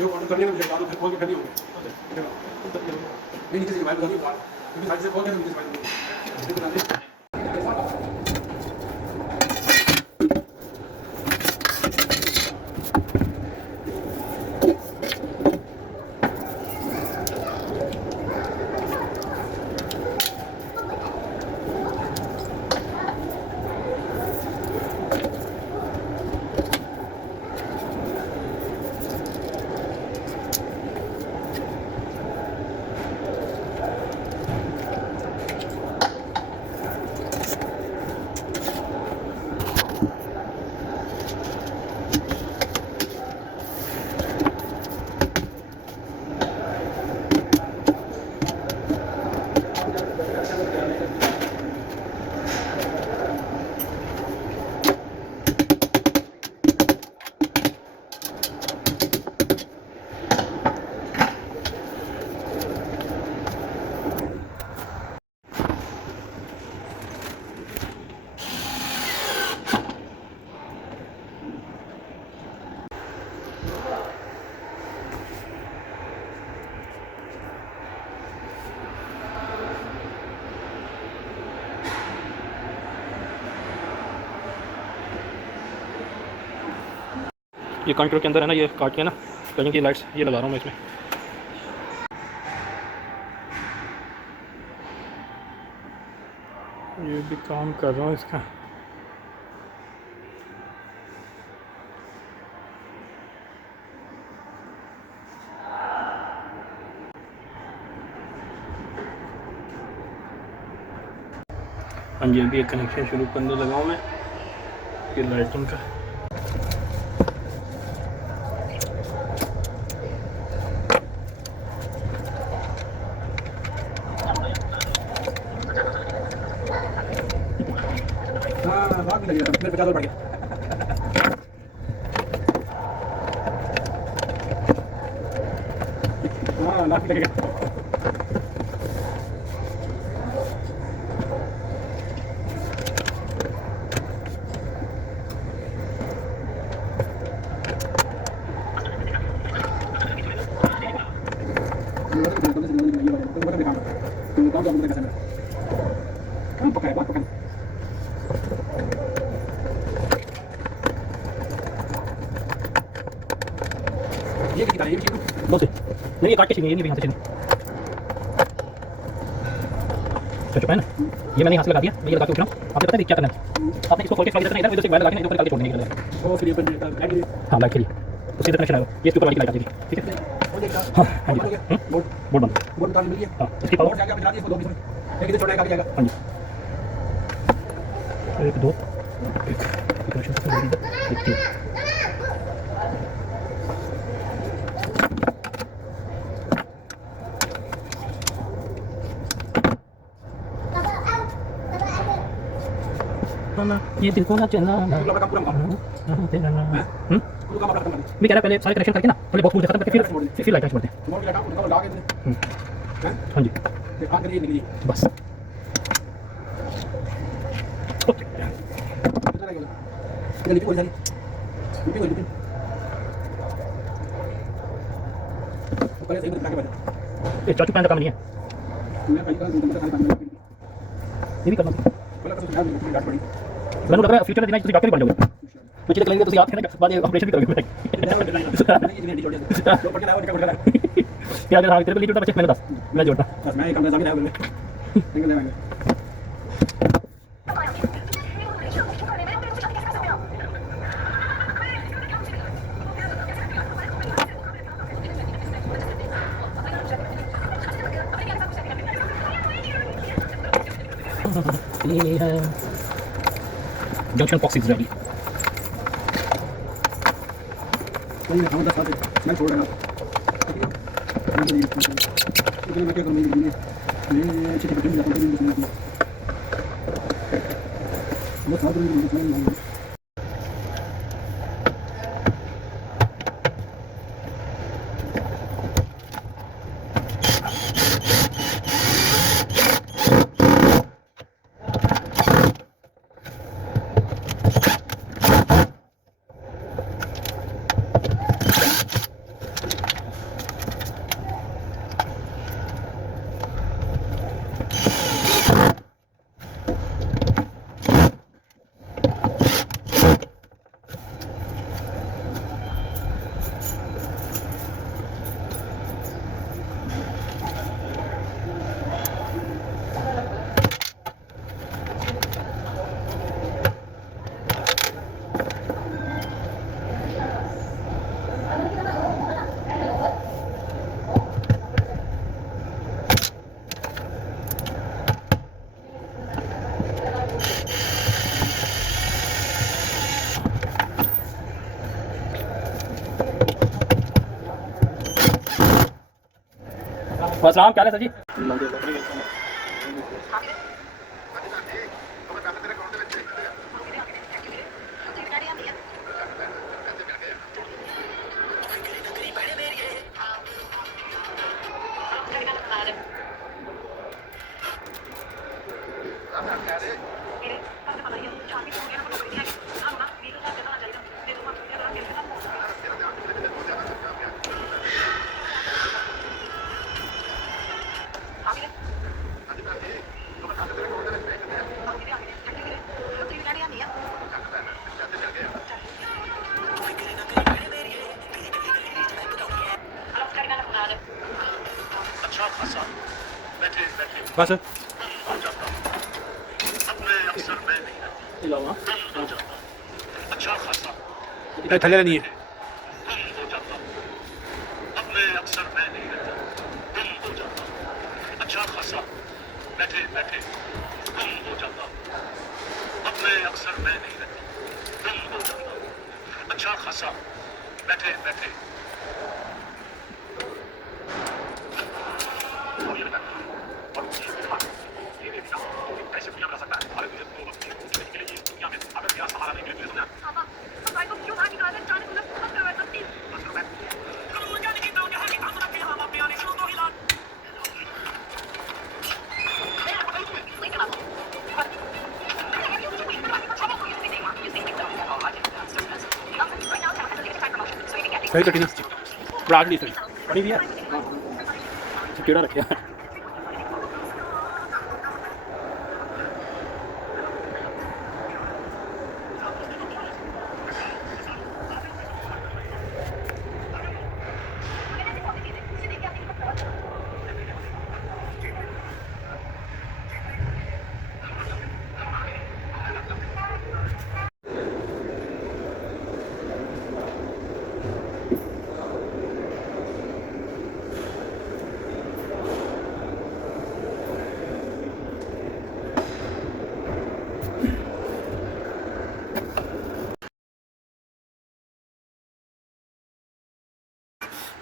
जो ऑर्डर करने में मुझे फिर खोल के करनी होगी नहीं नीचे से मोबाइल बंद होगा क्योंकि साइड से खोल के नीचे से मोबाइल ये काउंटर के अंदर है ना, ये काट के ना कहीं की लाइट्स ये लगा रहा हूँ मैं इसमें। ये भी काम कर रहा हूँ इसका। हाँ जी, अभी एक कनेक्शन शुरू करने लगा हूँ मैं ये लाइटिंग का। भाग भी लगेगा फिर 50 बढ़ गया हाँ लाख भी लगेगा दो से नहीं, ये काट के छीनिए, ये नहीं यहाँ से छीनिए। चुप है ना, ये मैंने यहाँ से लगा दिया, मैं ये लगा के उठ रहा हूँ। आपने पता है क्या करना है, आपने इसको खोल के इधर से वायर लगा के ऊपर करके छोड़ने के लिए। हाँ लाइट के लिए उससे कनेक्शन आएगा, ये इसके ऊपर वाली लाइट आएगी। ठीक है हाँ हाँ जी बोर्ड बंद हाँ इसकी पावर हाँ जी एक दो एक तीन ये दिल को ना चलना मैं कह रहा पहले सारे कनेक्शन करके ना पहले बॉक्स खत्म करके फिर लाइट छोड़ते हैं। हाँ जी बस चाचू पैन का काम नहीं है, ये भी करना मैंने लग रहा है फ्यूचर में दिन तुम डॉक्टर बन जाओगे। मुझे लगेगा तुम याद करने के बाद ऑपरेशन भी करोगे क्या हाँ तेरे को लीटर बच्चे मैंने 10 मैं जोड़ता मैं कम ये है जंक्शन पॉक्सिस रेडी। कोई ना दस आते मैं छोड़ रहा हूं लेकिन मैं क्या करूं मैं अच्छी पकड़ जाता हूं बस हाथ में सलाम क्या है सर जी? बस इतना थले नहीं है अच्छा खासा बैठे बैठे सही कटी ना राग नहीं सही बड़ी भी है कीड़ा रखे है।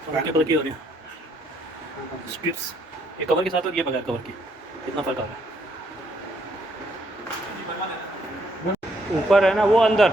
क्या कलर की हो रही है स्ट्रिप्स, ये कवर के साथ और ये बगैर कवर की कितना फर्क आ रहा है? ऊपर है ना वो अंदर